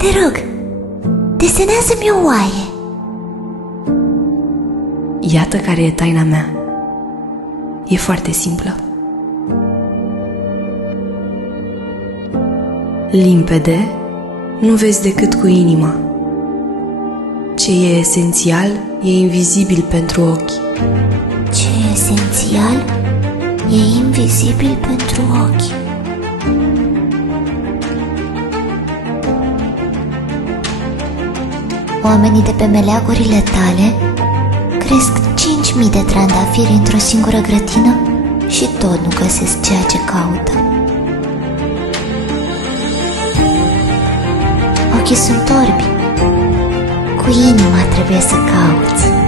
Te rog, desenează-mi o oaie. Iată care e taina mea. E foarte simplă. Limpede, nu vezi decât cu inima. Ce e esențial e invizibil pentru ochi. Ce e esențial e invizibil pentru ochi. Oamenii de pe meleagurile tale cresc 5.000 de trandafiri într-o singură grădină și tot nu găsesc ceea ce caută. Ochii sunt orbi, cu inima trebuie să cauți.